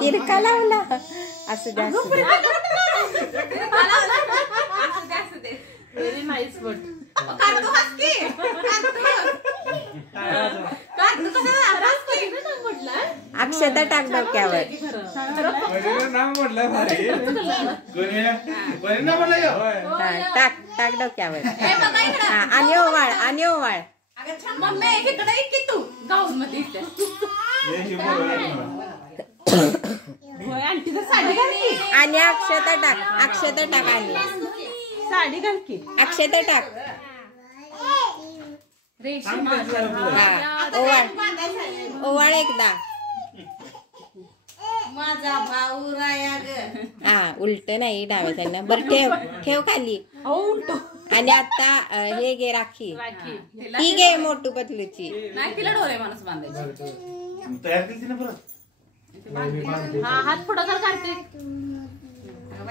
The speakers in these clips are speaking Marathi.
तिरका लावला असं द्या व्हेरी नाईस बट अक्षता टाक डोक्यावर टाक टाक डोक्यावर आणि ओवाळ आणि ओवाळ आणि अक्षता टाक अक्षता टाक आणि साडी घाल की अक्षता टाक ओवाळ ओवाळ एकदा माझा भाऊ राया ग हा उलट नाही डाव्या साईडला बरं ठेव ठेव खाली आणि आता हे घे राखी ही घे मोठू पतलूची नाही तिला डोळे माणूस बांधायचे तयार केली ना परत हा हात पुढं कर कार्तिक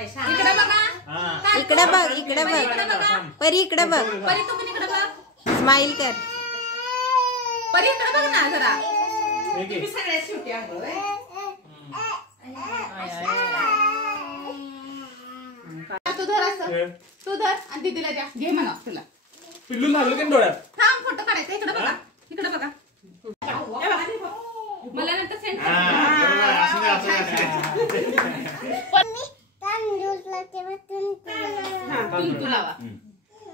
इकडे बघा इकडे बघ इकडे बघ परी इकडे बघ परी तुम्ही इकडे बघ स्माइल कर परी इकडे बघ ना जरा तुम्ही सगळ्यात शेवटी तू धर असं तू धर आणि दीदीला द्या घे म्हणा तुला पिल्लू लागलं की डोळ्यात थांब फोटो काढायचा इकडे बघा इकडे बघा मला नंतर सेंड तू लावा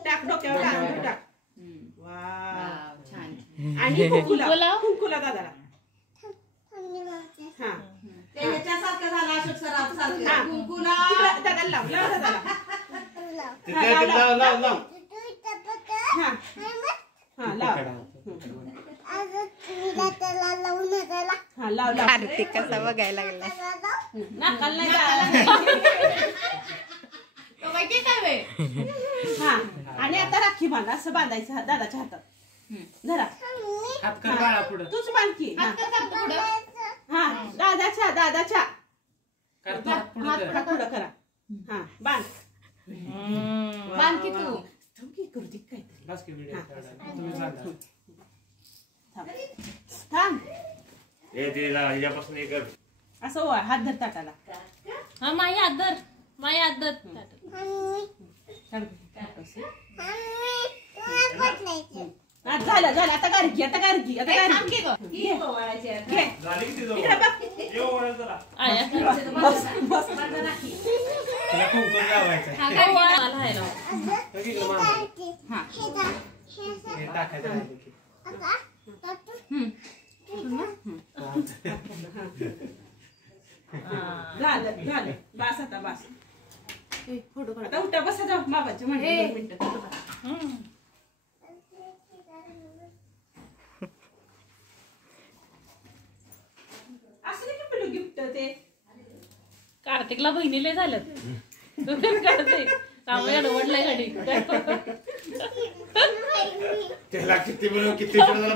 टाक डोक्यावर टाक वाव छान आणि कुंकुला दादाला हा त्याच्यासारखं झालं अशोक सराफ सारखं कुंकुला दादाला लाव लाव दादाला लाव हा हा लाव हा लाव लाव कार्तिक कसा बघायला लागला नाकाला नाही तो माहिती काय वे हा आणि आता राखी बांध असं बांधायचं दादाच्या हातात जरा तूच बांध की हा दादाच्या हात पुढं करा हा बांध बांध की तू करू दे थांब असं हात धर ताटाला हा माई हात धर माई हात धर झालं झालं आता गारगी आता गारगी आता गारगी झालं झालं बस आता बस आता उठा बसा जाऊ बाबाच्या म्हणजे मिनिटं असं नाही का गिफ्ट ते कार्तिकला बहिणीले झालं वडलाय गाडी त्याला किती वेळ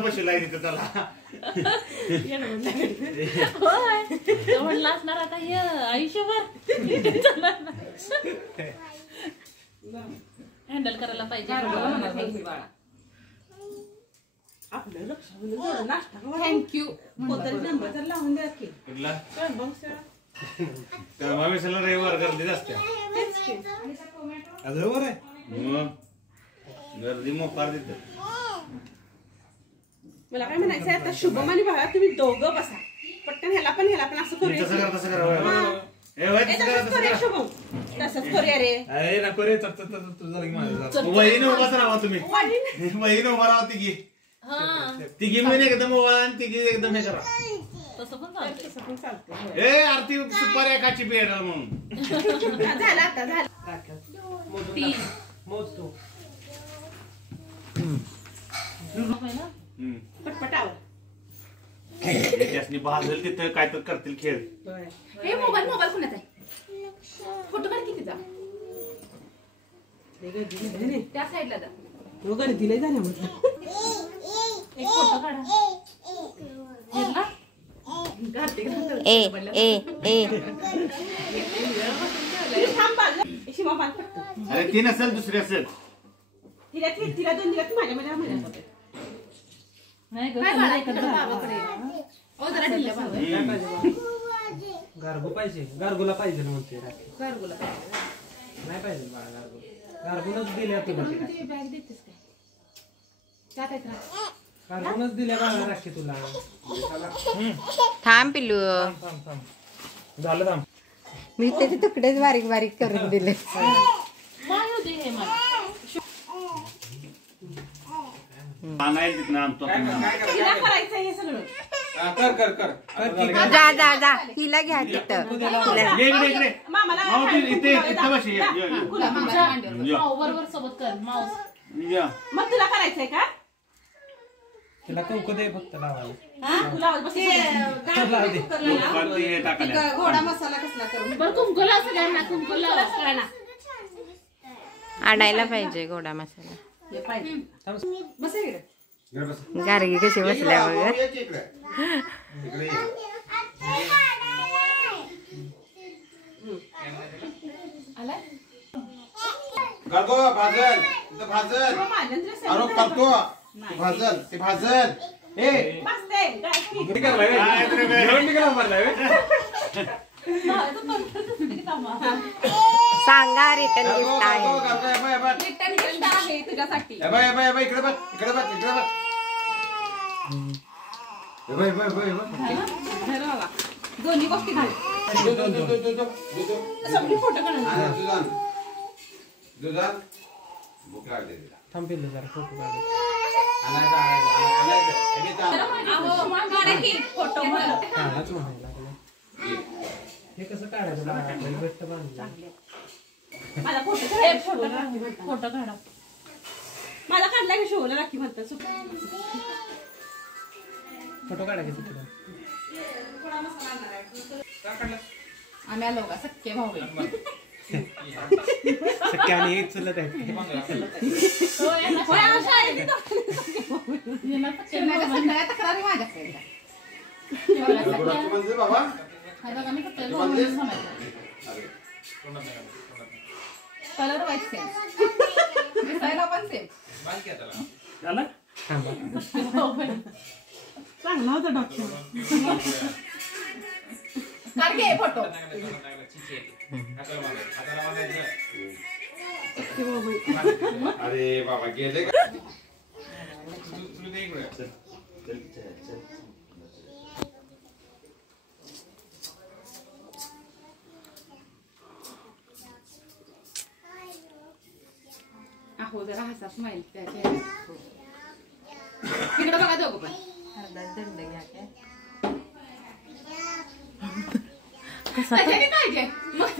बसला त्याला म्हणलं असणार आता हे आयुष्यभर हँडल करायला पाहिजे आपलं लक्ष नाश्ता थँक्यू नंबर तर लावून द्या की रविवार गर्दी असते रविवार आहे गर्दी मोकार देते मला काय म्हणायचं आता शुभम आणि भावा तुम्ही दोघं बसा पटकन ह्याला पण असं करूया शुभम तसंच करूया रे अरे नको रे वहीने उभाच राहा तुम्ही वहीने उभा राहा तिघी महिने एकदम उभा आणि तिघी एकदम हे करा तसं पण चालतं ए आरती सुपारी एकाची पेड म्हणून झालं आता झालं पटपटावर भाजल तिथं काय तर करतील खेळ हे मोबाईल कुणाचा आहे फोटो काढ किती जा त्या साईडला जा गर्दी लय झाल्या म्हटलं एक फोटो काढा ए ए ए शिमा पान पटतो अरे ती नसेल दुसरी असेल तिला दोन दिवस माझ्या नाही काय बाळा, इकडं बाबाकडे. ओ, जरा ढिल्ल्या बाबा. गारगो पाहिजे, गारगोला पाहिजे ना म्हणते राखी. गारगोला पाहिजे. नाही पाहिजे बाळा गारगो. गारगोनच दिल्या तुला ती राखी. बॅग देतेस काय? त्यात आहेत राखी. गारगोनच दिल्या बाळा राखी तुला. थांब पिल्लू, थांब थांब झालं थांब. मी त्याचे तुकडेच बारीक बारीक करून दिले. माय होते हे मला तिला करायचं हे सगळं. जा जा जा, हिला घ्या तिथं. मामाला माऊ बरोबर सोबत कर माऊस. मग तुला करायचंय का? तिला कुंकू दे फक्त लावायला. हा? तुला बस घोडा मसाला कसला करून बरं कुंकुला सगळ्यांना कुंकुला सगळ्यांना आणायला पाहिजे घोडा मसाला. हे पाहिजे. बस इकडे. गार्गी कशी बसल्या बघ. भाजल भाजल अरे करतो भाजल ते भाजल. बसते. सांगा रिटर्न गिफ्ट आहे. रिटर्न गिफ्ट आहे तुझ्यासाठी. इकडे बघ इकडे बघ इकडे बघ. दोन्ही गोष्टी घाल. सगळी फोटो काढायचे. भूक लागली तिला. थांबेल जरा फोटो काढ. फोटो काढाच म्हणायला लागलं. हे कसं काढायचं बाळा? घट्ट बांधलं. मला फोटो फोटो काढा. मला काढला की शिवला राखी म्हणतात. फोटो काढायचं तुला. आम्ही आलो का सख्खे भाऊ आहे. सख्या आणि एक चलत आहे. सगळ्या तक्रारी माझ्याकडे. म्हणजे बाबा मी फक्त म्हणून समजलं. कलर वाईट सेम. दिसायला पण सेम. झालं? थांबा. चांगला होता डॉक्टर. काढ घे फोटो. अरे बाबा गेले का? अहो जरा हसा स्माईल त्याच्या. तिकडे बघा दोघं पण. त्याच्याने काय घे?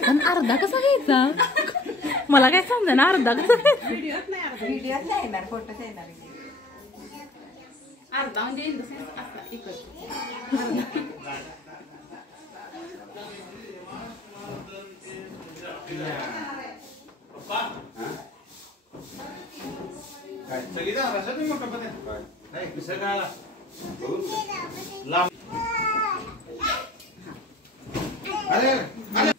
पण अर्धा कसा घ्यायचा मला काय समजा ना. अर्धा कसा घ्यायचा? व्हिडिओत नाही अर्धा. व्हिडिओत नाही येणार, फोटोच येणार. अर्धा म्हणजे in the sense असा इकडे. काय सगळी जा रसा तुम्ही मोठा पत्या नाही सगळा लांब. अरे अरे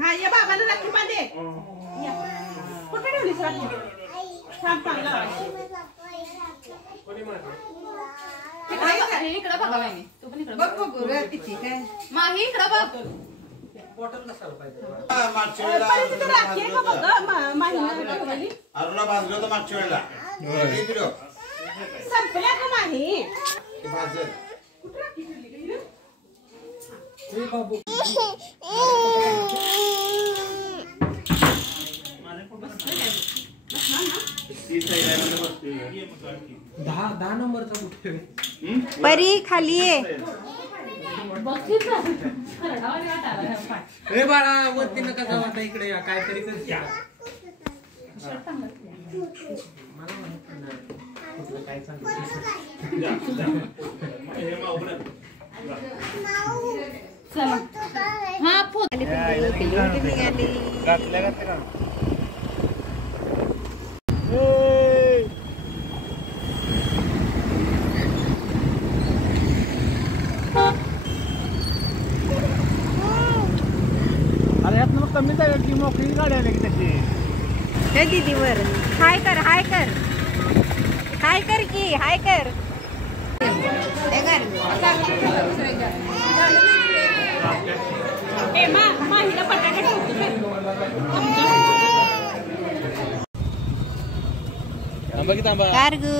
हा ये बाबाला राखी बांधे. कुठे ठेवलीस राखी? छान चांगला इकडे बघा माही. तू पण इकडे बघ बघू रे तिची काय. माही इकडे बघ. बॉटल कसाला पाहिजे? मागच्या वेळेला राखी आहे का बघ. माही अरुणा भाजलं होतं मागच्या वेळेला. हे किलो संपल्या का माही? ते भाजल. ए बाबू. दहा नंबरचा कुठे? परी खाली ये. बघतीच खरडावाली वाट आला पाय. ए बाळा वरती नका जाऊ आता इकडे या काहीतरी कर. मला माहित नाही कुठलं काय सांगितलं. चला हा फोन निघाली. अरे यात मग कमी जाईल की मोकळी गाडी आली की त्याची. हे दीदी वर हाय कर, हाय कर, हाय हाय कर की हाय कर माहीला पटाका ठेवतो थांबा की थांबा कारगू